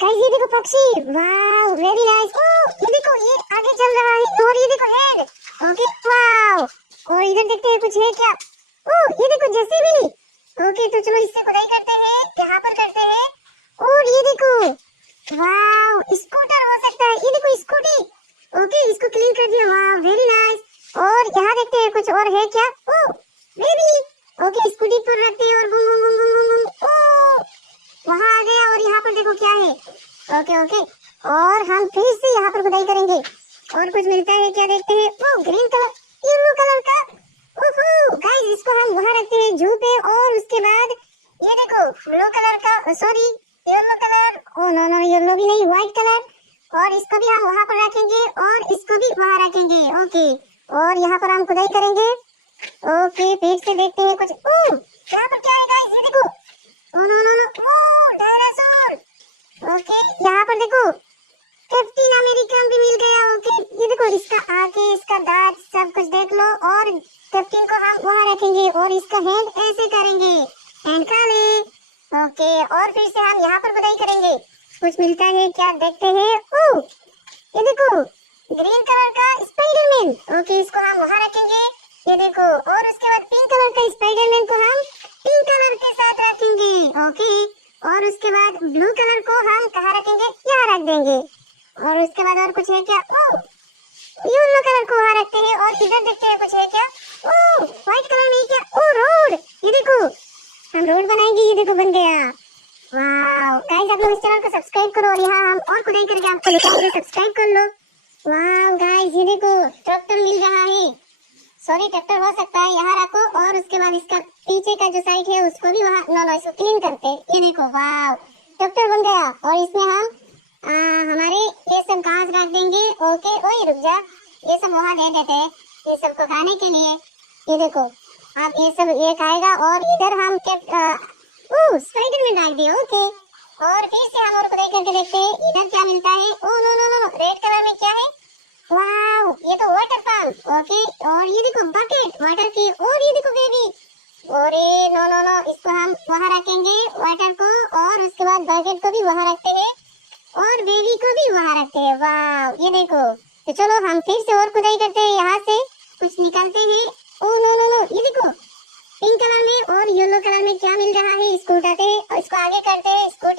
Guys ये देखो पक्षी, वाओ वेरी नाइस। ओ ये देखो ये आगे चल रहा है और ये देखो हेड। Okay wow. और इधर देखते हैं कुछ है क्या। ओ ये देखो जेसीबी। ओके तो चलो इससे खुदाई करते हैं, यहाँ पर करते हैं। और ये देखो वाओ स्कूटर हो सकता है, ये देखो स्कूटी। ओके इसको क्लीन कर दिया, वाओ वेरी नाइस। और यहाँ देखते हैं कुछ और है क्या। ओ बेबी। ओके स्कूटी पर रखते हैं और boom boom boom boom boom boom. ओ वहां आ गया और यहाँ पर देखो क्या है। ओके ओके और हम फिर से यहाँ पर खुदाई करेंगे और कुछ मिलता है क्या देखते हैं। वो ग्रीन कलर येलो कलर का। ओहो गाइस इसको हम वहां रखते हैं जू पे। और उसके बाद ये देखो ब्लू कलर का, sorry yellow colour. Oh no no yellow भी नहीं, व्हाइट कलर। और इसको भी हम वहां पर रखेंगे और इसको भी वहां रखेंगे। ओके और यहाँ पर हम खुदाई करेंगे। ओके फिर से देखते हैं कुछ। ओ यहाँ पर क्या है गाइस, ये देखो। ओ नो नो नो, ओ डायनासोर। ओके यहाँ पर देखो कैप्टन अमेरिकन भी मिल गया। ओके ये देखो इसका आगे इसका दांत सब कुछ देख लो। और कैप्टन को हम वहां रखेंगे और इसका हैंड ऐसे करेंगे, हैंड काले। ओके और फिर से हम यहाँ पर खुदाई करेंगे, कुछ मिलता है क्या देखते हैं। ओ ये देखो ग्रीन कलर का स्पाइडरमैन। ओके इसको हम वहां रखेंगे, ये देखो। और उसके बाद पिंक कलर का स्पाइडरमैन को हम पिंक कलर के साथ रखेंगे। ओके और उसके बाद ब्लू कलर को हम कहाँ रखेंगे, यहाँ रख देंगे। और उसके बाद और कुछ है क्या। ओ येलो कलर को वहाँ रखते हैं। और इधर देखते हैं कुछ है क्या। ओ व्हाइट कलर नहीं क्या। ओ रोड, ये देखो हम रोड बनाएंगे, ये देखो बन गया। वाओ गाइस आप लोग इस चैनल को सब्सक्राइब करो और यहाँ हम और खुदाई करके आपको दिखाएंगे, सब्सक्राइब कर लो। वाओ गाइस ये देखो ट्रैक्टर मिल रहा है, सॉरी ट्रैक्टर हो सकता है, यहाँ रखो। और उसके बाद इसका पीछे का जो साइड है उसको भी वहाँ नो नो इसको क्लीन करते। ये देखो वाओ ट्रैक्टर बन गया। और इसमें हम हमारे ये सब घास रख देंगे। ओके ओए रुक जा, ये सब वहाँ दे देते हैं ये सबको खाने के लिए। ये देखो अब ये सब ये खाएगा। और इधर हम स्पाइडर में डाल दिए। ओके और फिर से हम और खुदाई करके देखते हैं इधर क्या मिलता है। Oh no no no red colour में क्या है। वाओ ये तो वाटर पंप। ओके और ये देखो बकेट वाटर की। और ये देखो बेबी। और ये नो नो नो इसको हम वहाँ रखेंगे वाटर को। और उसके बाद बकेट को भी वहाँ रखते हैं और बेबी को भी वहाँ रखते हैं। वाओ ये देखो तो चलो हम फिर से और खुदाई करते हैं, यहाँ से कुछ निकालते हैं। ओ नो नो नो ये देखो पिंक कलर में और येलो कलर में क्या मिल रहा है। इसको उठाते हैं और इसको आगे करते हैं, स्कूटी